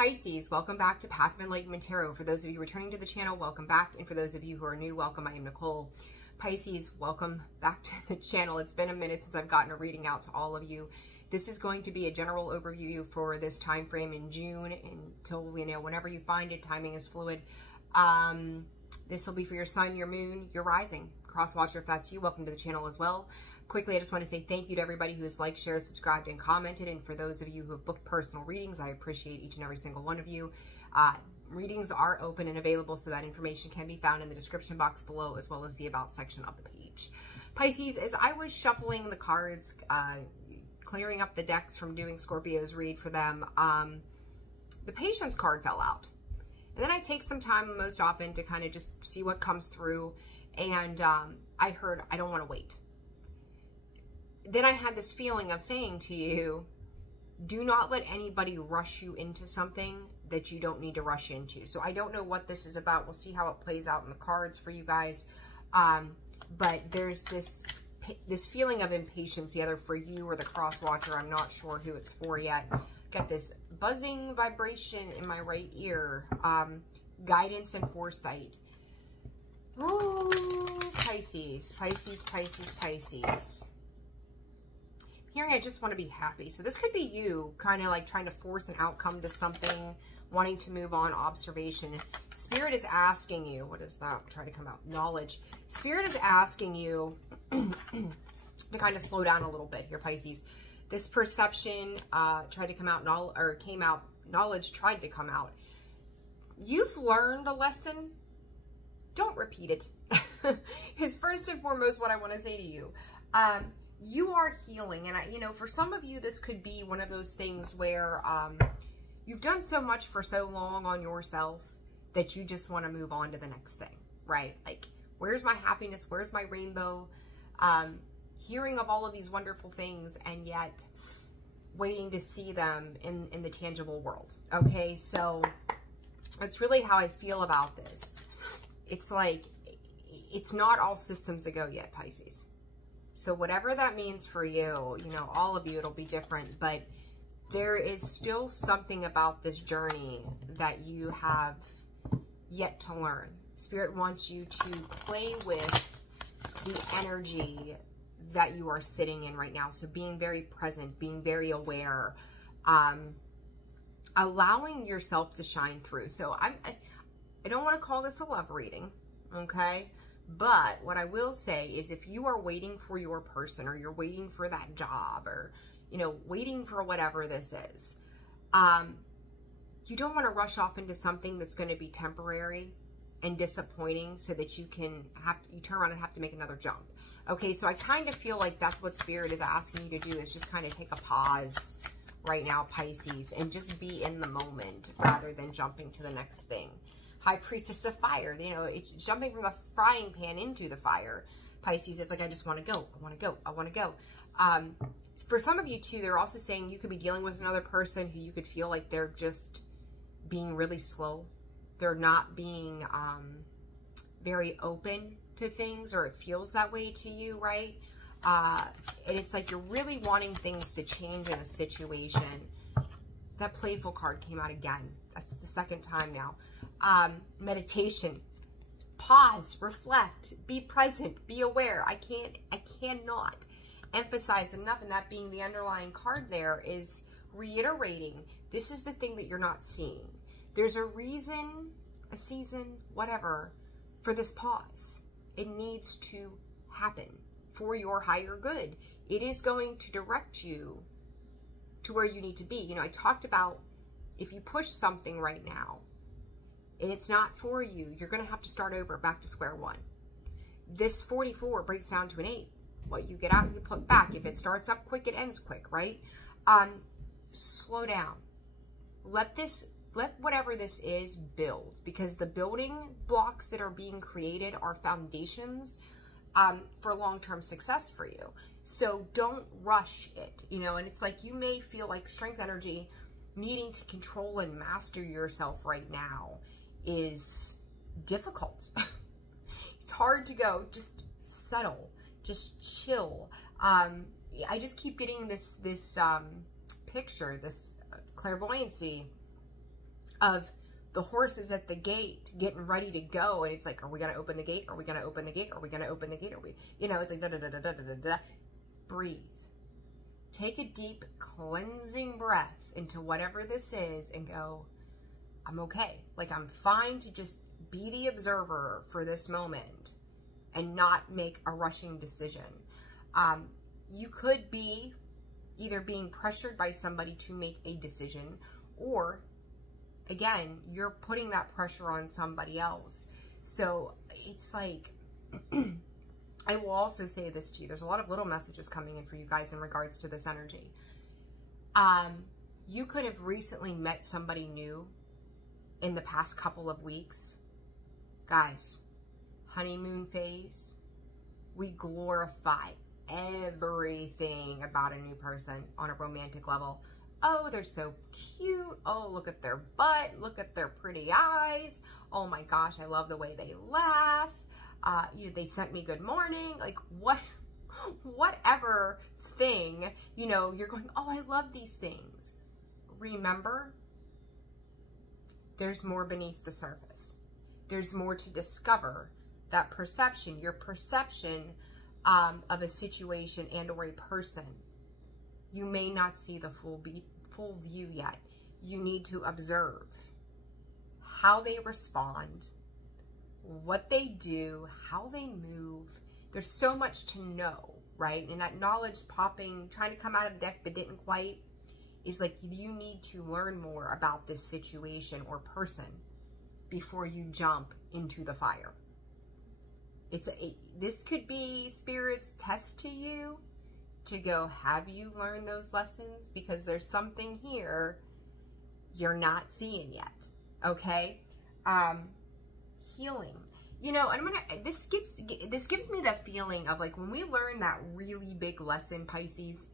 Pisces, welcome back to Path of Enlightenment Tarot. For those of you returning to the channel, welcome back. And for those of you who are new, welcome. I am Nicole. Pisces, welcome back to the channel. It's been a minute since I've gotten a reading out to all of you. This is going to be a general overview for this time frame in June until, whenever you find it. Timing is fluid. This will be for your sun, your moon, your rising. Cross watcher, if that's you, welcome to the channel as well. Quickly, I just want to say thank you to everybody who has liked, shared, subscribed, and commented. And for those of you who have booked personal readings, I appreciate each and every single one of you. Readings are open and available, so that information can be found in the description box below, as well as the About section of the page. Pisces, as I was shuffling the cards, clearing up the decks from doing Scorpio's read for them, the Patience card fell out. And then I take some time most often to kind of just see what comes through. And I heard, I don't want to wait. Then I had this feeling of saying to you, do not let anybody rush you into something that you don't need to rush into. So I don't know what this is about. We'll see how it plays out in the cards for you guys. But there's this feeling of impatience, either for you or the cross watcher. I'm not sure who it's for yet. Got this buzzing vibration in my right ear. Guidance and foresight. Ooh, Pisces, Pisces, Pisces, Pisces. Hearing, I just want to be happy. So this could be you kind of like trying to force an outcome to something, wanting to move on, observation. Spirit is asking you, what is that? Try to come out. Knowledge. Spirit is asking you to kind of slow down a little bit here, Pisces. This perception tried to come out, came out, knowledge tried to come out. You've learned a lesson. Don't repeat it. Is first and foremost what I want to say to you. You are healing, and for some of you, this could be one of those things where you've done so much for so long on yourself that you just want to move on to the next thing, right? Like, where's my happiness? Where's my rainbow? Hearing of all of these wonderful things, and yet waiting to see them in the tangible world. Okay, so that's really how I feel about this. It's like, it's not all systems a go yet, Pisces. So whatever that means for you, all of you, it'll be different. But there is still something about this journey that you have yet to learn. Spirit wants you to play with the energy that you are sitting in right now. So being very present, being very aware, allowing yourself to shine through. So I don't want to call this a love reading, okay? But what I will say is, if you are waiting for your person, or you're waiting for that job, or, waiting for whatever this is, you don't want to rush off into something that's going to be temporary and disappointing, so that you turn around and have to make another jump. Okay, so I kind of feel like that's what Spirit is asking you to do, is just kind of take a pause right now, Pisces, and just be in the moment rather than jumping to the next thing. High Priestess of Fire, it's jumping from the frying pan into the fire. Pisces, it's like, I just want to go. I want to go. I want to go. For some of you, too, they're also saying you could be dealing with another person who you could feel like they're just being really slow. They're not being very open to things, or it feels that way to you, right? And it's like you're really wanting things to change in a situation. That Playful card came out again. That's the second time now. Meditation. Pause, reflect, be present, be aware. I cannot emphasize enough, and that being the underlying card there, is reiterating, this is the thing that you're not seeing. There's a reason, a season, whatever, for this pause. It needs to happen for your higher good. It is going to direct you to where you need to be. I talked about, if you push something right now and it's not for you, you're going to have to start over, back to square one. This 44 breaks down to an 8. What you get out, you put back. If it starts up quick, it ends quick, right? Slow down. Let whatever this is build, because the building blocks that are being created are foundations for long-term success for you. So don't rush it, and it's like, you may feel like strength energy, needing to control and master yourself right now is difficult. It's hard to go, just settle, just chill. I just keep getting this picture, this clairvoyancy of the horses at the gate getting ready to go, and it's like, are we going to open the gate? Are we going to open the gate? Are we going to open the gate? Are we, you know, it's like da-da-da-da-da-da-da. Breathe. Take a deep cleansing breath into whatever this is and go, I'm okay. Like, I'm fine to just be the observer for this moment and not make a rushing decision. You could be either being pressured by somebody to make a decision, or again, you're putting that pressure on somebody else. So it's like, I will also say this to you. There's a lot of little messages coming in for you guys in regards to this energy. You could have recently met somebody new in the past couple of weeks. Guys, honeymoon phase, we glorify everything about a new person on a romantic level. Oh, they're so cute. Oh, look at their butt. Look at their pretty eyes. Oh my gosh, I love the way they laugh. You know, they sent me good morning. Like, whatever thing, you know, you're going, oh, I love these things. Remember, there's more beneath the surface. There's more to discover. That perception, your perception of a situation and or a person, you may not see the full view yet. You need to observe how they respond, what they do, how they move. There's so much to know, right? And that knowledge popping, trying to come out of the deck but didn't quite, is like, you need to learn more about this situation or person before you jump into the fire. This could be Spirit's test to you to go, have you learned those lessons? Because there's something here you're not seeing yet. Okay? Healing. You know, this gives me that feeling of like when we learn that really big lesson, Pisces,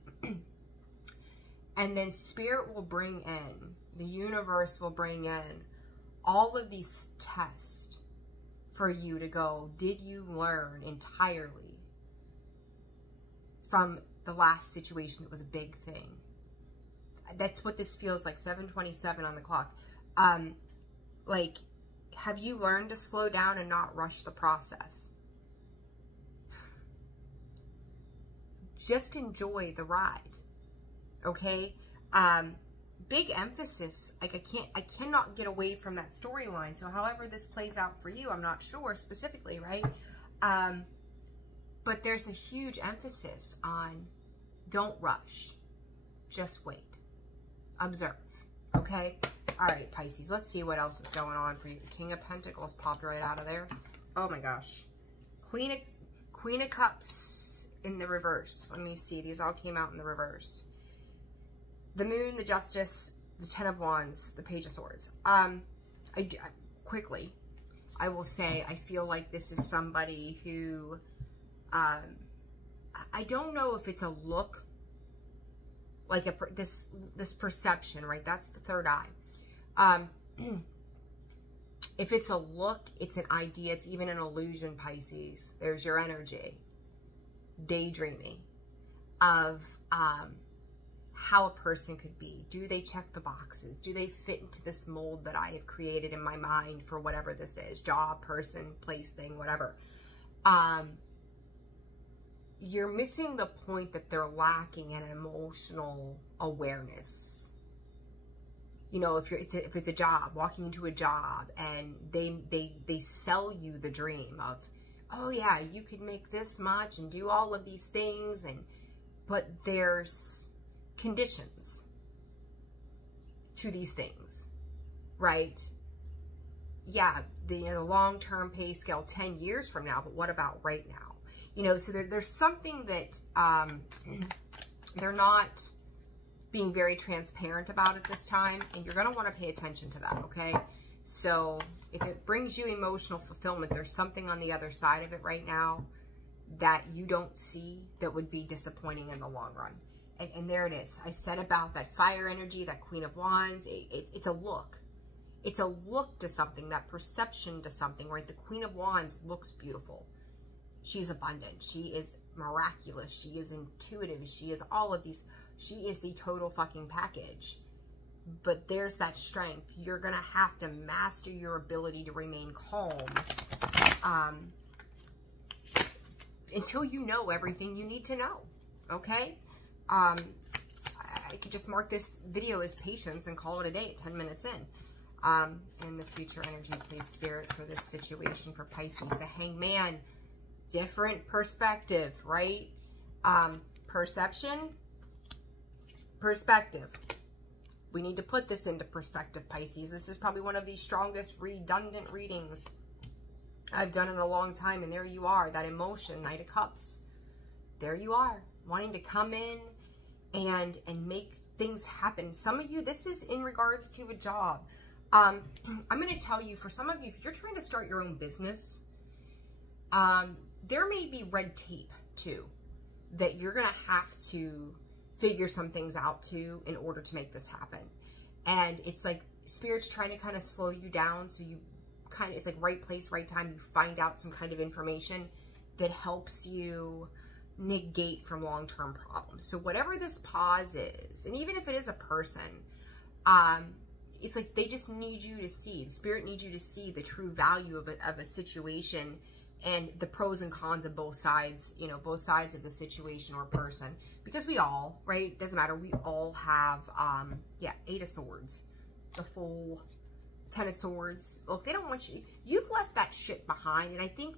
and then Spirit will bring in, the universe will bring in all of these tests for you to go, did you learn entirely from the last situation that was a big thing? That's what this feels like, 7:27 on the clock. Like, have you learned to slow down and not rush the process? Just enjoy the ride, okay? Big emphasis, like I cannot get away from that storyline. So however this plays out for you, I'm not sure specifically, right? But there's a huge emphasis on don't rush, just wait, observe, okay? All right, Pisces, let's see what else is going on for you. The King of Pentacles popped right out of there. Oh my gosh. Queen of Cups in the reverse. Let me see, these all came out in the reverse. The Moon, the Justice, the Ten of Wands, the Page of Swords. Quickly, I will say, I feel like this is somebody who, I don't know if it's a look, like this perception, right? That's the third eye. If it's a look, it's an idea, it's even an illusion, Pisces. There's your energy. Daydreaming of, how a person could be. Do they check the boxes? Do they fit into this mold that I have created in my mind for whatever this is? Job, person, place, thing, whatever. You're missing the point that they're lacking an emotional awareness. You know, if it's a job, walking into a job, and they sell you the dream of, oh yeah, you could make this much and do all of these things, but there's conditions to these things, right? Yeah, the long-term pay scale 10 years from now, but what about right now? You know, so there's something that they're not being very transparent about at this time, and you're going to want to pay attention to that, okay? So if it brings you emotional fulfillment, there's something on the other side of it right now that you don't see that would be disappointing in the long run. And there it is. I said about that fire energy, that Queen of Wands. It's a look. It's a look to something, that perception to something, right? The Queen of Wands looks beautiful. She's abundant. She is miraculous. She is intuitive. She is all of these. She is the total fucking package. but there's that strength. You're going to have to master your ability to remain calm until you know everything you need to know, okay? I could just mark this video as patience and call it a day at 10 minutes in. And the future energy, please, Spirit, for this situation for Pisces. The Hangman, different perspective, right? Perception, perspective. We need to put this into perspective, Pisces. This is probably one of the strongest redundant readings I've done in a long time. And there you are, that emotion, Knight of Cups. There you are, wanting to come in and make things happen. Some of you, this is in regards to a job. I'm going to tell you, for some of you, if you're trying to start your own business, there may be red tape too, that you're going to have to figure some things out too in order to make this happen. And it's like Spirit's trying to kind of slow you down, so you kind of, it's like right place, right time. You find out some kind of information that helps you negate from long-term problems. So whatever this pause is, and even if it is a person, it's like they just need you to see, the Spirit needs you to see the true value of a situation and the pros and cons of both sides, you know, both sides of the situation or person. Because we all, right, doesn't matter, we all have, yeah, 8 of Swords, the full 10 of Swords. Look, they don't want you, you've left that shit behind. And I think,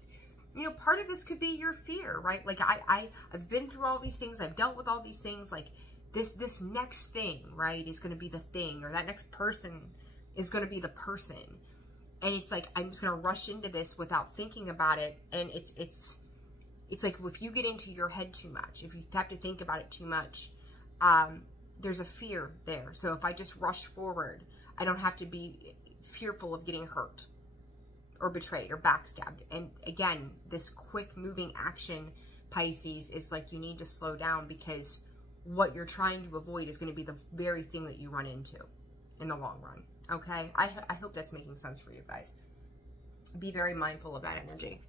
you know, part of this could be your fear, right? Like, I've been through all these things, I've dealt with all these things, like, this next thing, right, is going to be the thing, or that next person is going to be the person. And it's like, I'm just going to rush into this without thinking about it. And it's like, if you get into your head too much, if you have to think about it too much, there's a fear there. So if I just rush forward, I don't have to be fearful of getting hurt or betrayed or backstabbed. And again, this quick moving action, Pisces, is like, you need to slow down, because what you're trying to avoid is going to be the very thing that you run into in the long run. Okay? I hope that's making sense for you guys. Be very mindful of that energy.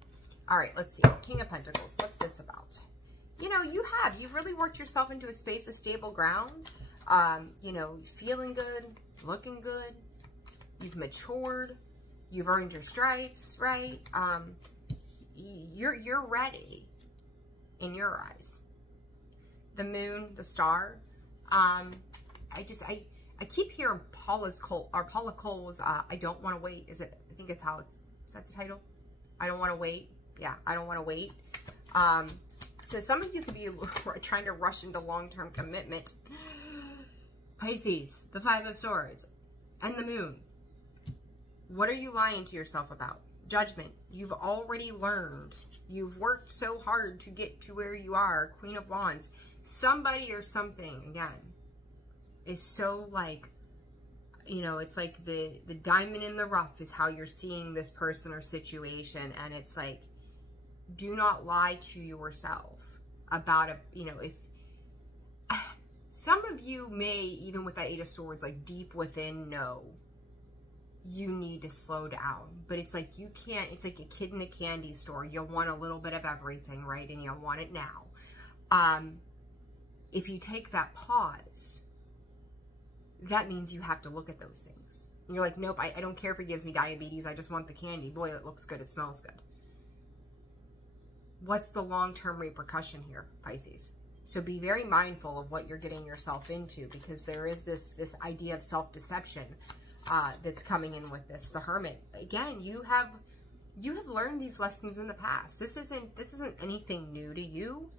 All right, let's see. King of Pentacles. What's this about? You know, you've really worked yourself into a space of stable ground. You know, feeling good, looking good. You've matured. You've earned your stripes, right? You're ready in your eyes. The moon, the star. I keep hearing Paula Cole's, I Don't Want to Wait. I think it's how it's, is that the title? I Don't Want to Wait. Yeah, I Don't Want to Wait. So some of you could be trying to rush into long-term commitment. Pisces, the 5 of Swords, and the moon. What are you lying to yourself about? Judgment. You've already learned. You've worked so hard to get to where you are. Queen of Wands. Somebody or something, again, is so like, you know, it's like the diamond in the rough is how you're seeing this person or situation. And it's like, do not lie to yourself about a, you know, if some of you may, even with that 8 of Swords, like deep within know you need to slow down. But it's like, you can't, it's like a kid in a candy store. You want a little bit of everything, right? And you want it now. If you take that pause, that means you have to look at those things. And you're like, nope, I don't care if it gives me diabetes. I just want the candy. Boy, it looks good. It smells good. What's the long-term repercussion here, Pisces? So be very mindful of what you're getting yourself into, because there is this idea of self-deception that's coming in with this. The Hermit. Again, you have learned these lessons in the past. This isn't anything new to you.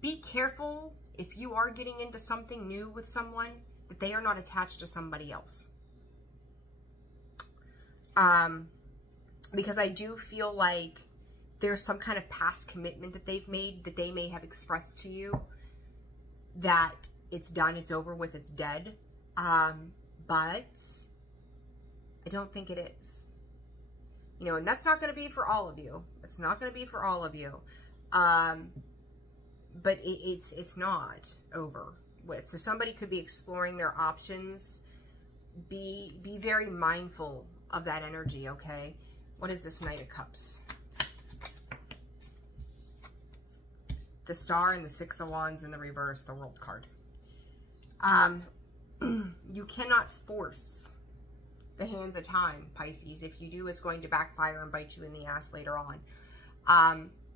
Be careful if you are getting into something new with someone, that they are not attached to somebody else. Because I do feel like there's some kind of past commitment that they've made, that they may have expressed to you, that it's done, it's over with, it's dead. But I don't think it is. You know, and that's not going to be for all of you. It's not going to be for all of you. But it's not over with. So somebody could be exploring their options. Be very mindful of that energy, okay? What is this Knight of Cups? The Star and the 6 of Wands in the reverse, the World card. You cannot force the hands of time, Pisces. If you do, it's going to backfire and bite you in the ass later on.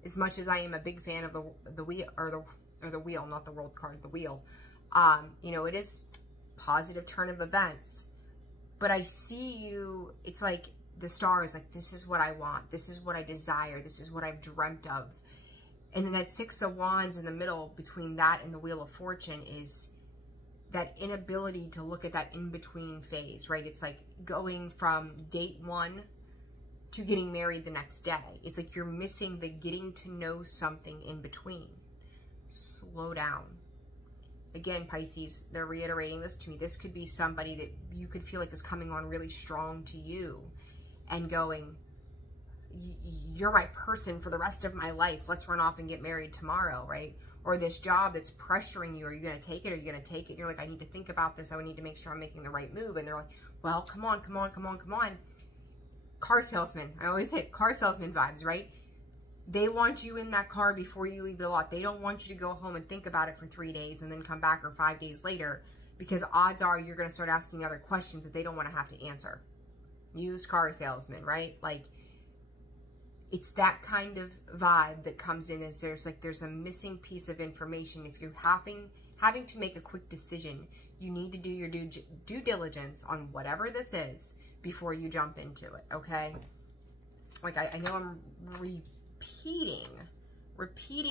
As much as I am a big fan of the wheel, or the wheel, not the world card, the wheel, you know, it is positive turn of events, but I see you, it's like the star is like, this is what I want, this is what I desire, this is what I've dreamt of. And then that Six of Wands in the middle between that and the Wheel of Fortune is that inability to look at that in-between phase, right? It's like going from date one to getting married the next day. It's like you're missing the getting to know something in between. Slow down. Again, Pisces, they're reiterating this to me. This could be somebody that you could feel like is coming on really strong to you and going, you're my person for the rest of my life. Let's run off and get married tomorrow, right? Or this job that's pressuring you. Are you going to take it? Are you going to take it? And you're like, I need to think about this. I need to make sure I'm making the right move. And they're like, well, come on, come on, come on, come on. Car salesman. I always hit car salesman vibes, right? They want you in that car before you leave the lot. They don't want you to go home and think about it for 3 days and then come back, or 5 days later, because odds are you're going to start asking other questions that they don't want to have to answer. Used car salesman, right? Like, it's that kind of vibe that comes in as there's a missing piece of information. If you're having to make a quick decision, you need to do your due diligence on whatever this is before you jump into it, okay? Like, I know I'm repeating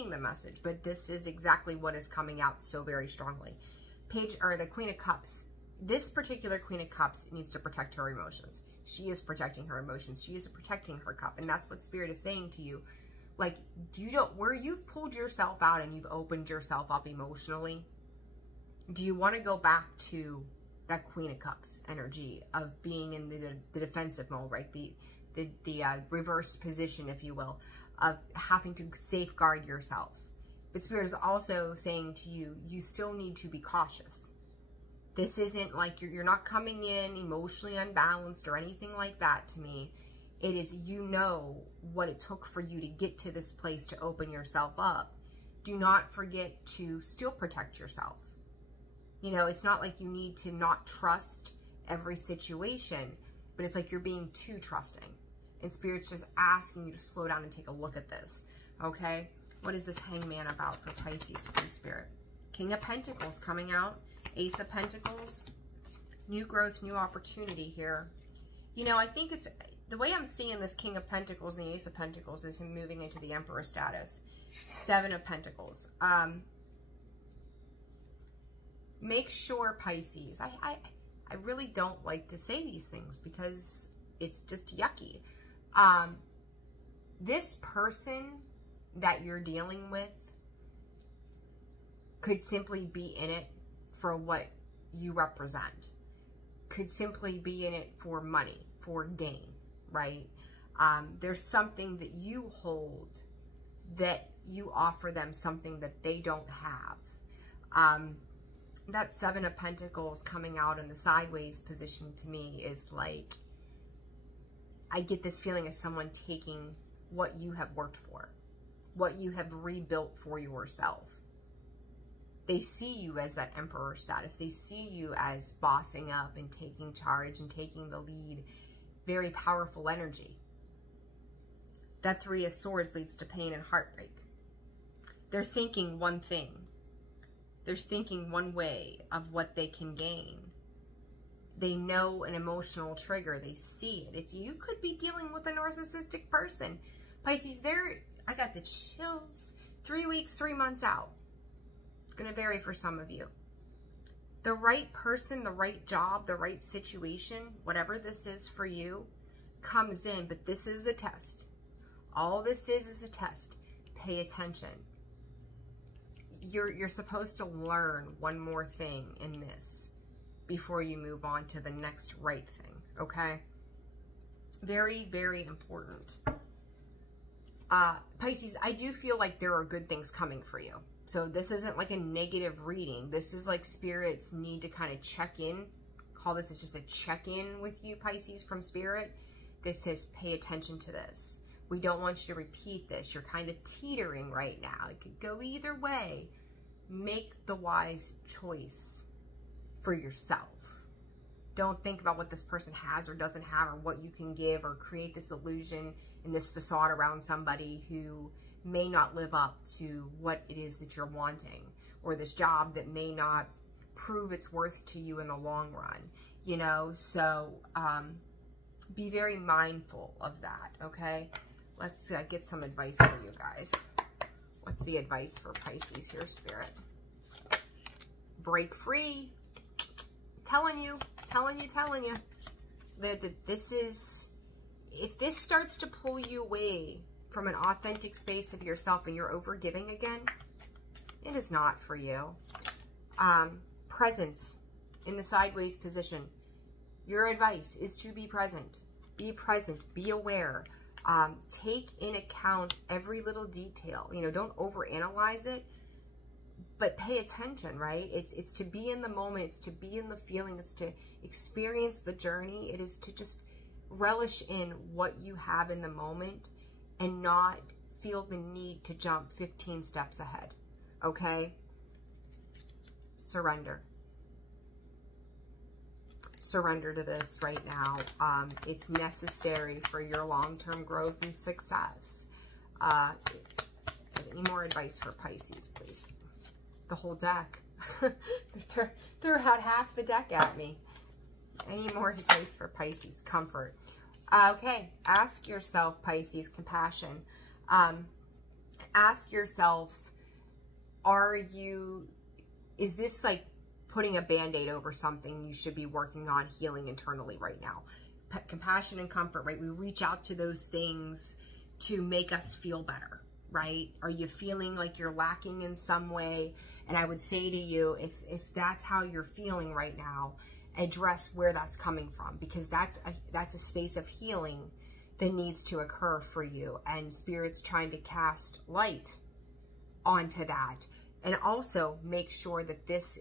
the message, but this is exactly what is coming out so very strongly. The Queen of Cups. This particular Queen of Cups needs to protect her emotions. She is protecting her emotions. She is protecting her cup. And that's what Spirit is saying to you. Like, where you've pulled yourself out and you've opened yourself up emotionally, do you want to go back to that Queen of Cups energy of being in the defensive mode, right? The reversed position, if you will, of having to safeguard yourself. But Spirit is also saying to you, you still need to be cautious. This isn't like you're not coming in emotionally unbalanced or anything like that to me. It is, you know what it took for you to get to this place to open yourself up. Do not forget to still protect yourself. You know, it's not like you need to not trust every situation, but it's like you're being too trusting. And Spirit's just asking you to slow down and take a look at this, okay? What is this Hangman about for Pisces, please, Spirit? King of Pentacles coming out. Ace of Pentacles. New growth, new opportunity here. You know, I think it's, the way I'm seeing this King of Pentacles and the Ace of Pentacles is him moving into the Emperor status. Seven of Pentacles. Make sure, Pisces, I really don't like to say these things because it's just yucky. This person that you're dealing with could simply be in it for what you represent. Could simply be in it for money, for gain, right? There's something that you hold that you offer them something that they don't have. That Seven of Pentacles coming out in the sideways position to me is like, I get this feeling of someone taking what you have worked for, what you have rebuilt for yourself. They see you as that Emperor status. They see you as bossing up and taking charge and taking the lead. Very powerful energy. That Three of Swords leads to pain and heartbreak. They're thinking one thing. They're thinking one way of what they can gain. They know an emotional trigger. They see it. You could be dealing with a narcissistic person. Pisces, I got the chills. 3 weeks, 3 months out. It's going to vary for some of you. The right person, the right job, the right situation, whatever this is for you, comes in. But this is a test. All this is a test. Pay attention. You're supposed to learn one more thing in this before you move on to the next right thing, okay? Very, very important. Pisces, I do feel like there are good things coming for you. So this isn't like a negative reading. This is like spirits need to kind of check in. Call this as just a check-in with you, Pisces, from Spirit. This says pay attention to this. We don't want you to repeat this. You're kind of teetering right now. It could go either way. Make the wise choice for yourself. Don't think about what this person has or doesn't have, or what you can give, or create this illusion and this facade around somebody who may not live up to what it is that you're wanting, or this job that may not prove its worth to you in the long run, you know? So be very mindful of that, okay? Let's get some advice for you guys. What's the advice for Pisces here, Spirit? Break free. Telling you that this is, if this starts to pull you away from an authentic space of yourself and you're overgiving again, it is not for you. Presence in the sideways position. Your advice is to be present. Be present. Be aware. Take in account every little detail. You know, don't overanalyze it, but pay attention, right? It's to be in the moment. It's to be in the feeling. It's to experience the journey. It is to just relish in what you have in the moment and not feel the need to jump 15 steps ahead, okay? Surrender. Surrender to this right now. It's necessary for your long-term growth and success. Any more advice for Pisces, please? The whole deck. Threw out half the deck at me. Any more advice for Pisces? Comfort. Okay, ask yourself, Pisces, compassion. Ask yourself, is this like putting a Band-Aid over something you should be working on healing internally right now? Compassion and comfort, right? We reach out to those things to make us feel better, right? Are you feeling like you're lacking in some way? And I would say to you, if that's how you're feeling right now, address where that's coming from, because that's a space of healing that needs to occur for you, and Spirit's trying to cast light onto that. And also make sure that this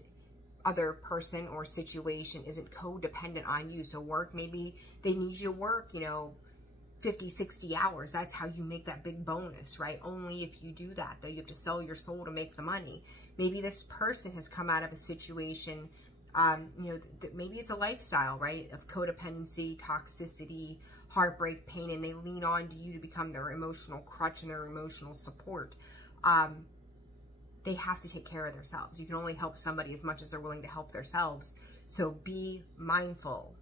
other person or situation isn't codependent on you. So work, maybe they need you to work, you know, 50, 60 hours. That's how you make that big bonus, right? Only if you do that, you have to sell your soul to make the money. Maybe this person has come out of a situation, you know, maybe it's a lifestyle, right, of codependency, toxicity, heartbreak, pain, and they lean on to you to become their emotional crutch and their emotional support. They have to take care of themselves. You can only help somebody as much as they're willing to help themselves. So be mindful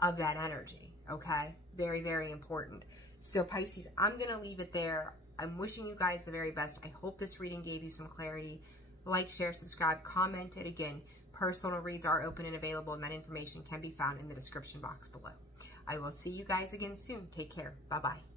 of that energy, okay? Very, very important. So Pisces, I'm going to leave it there. I'm wishing you guys the very best. I hope this reading gave you some clarity. Like, share, subscribe, comment it. Again, personal reads are open and available, and that information can be found in the description box below. I will see you guys again soon. Take care. Bye-bye.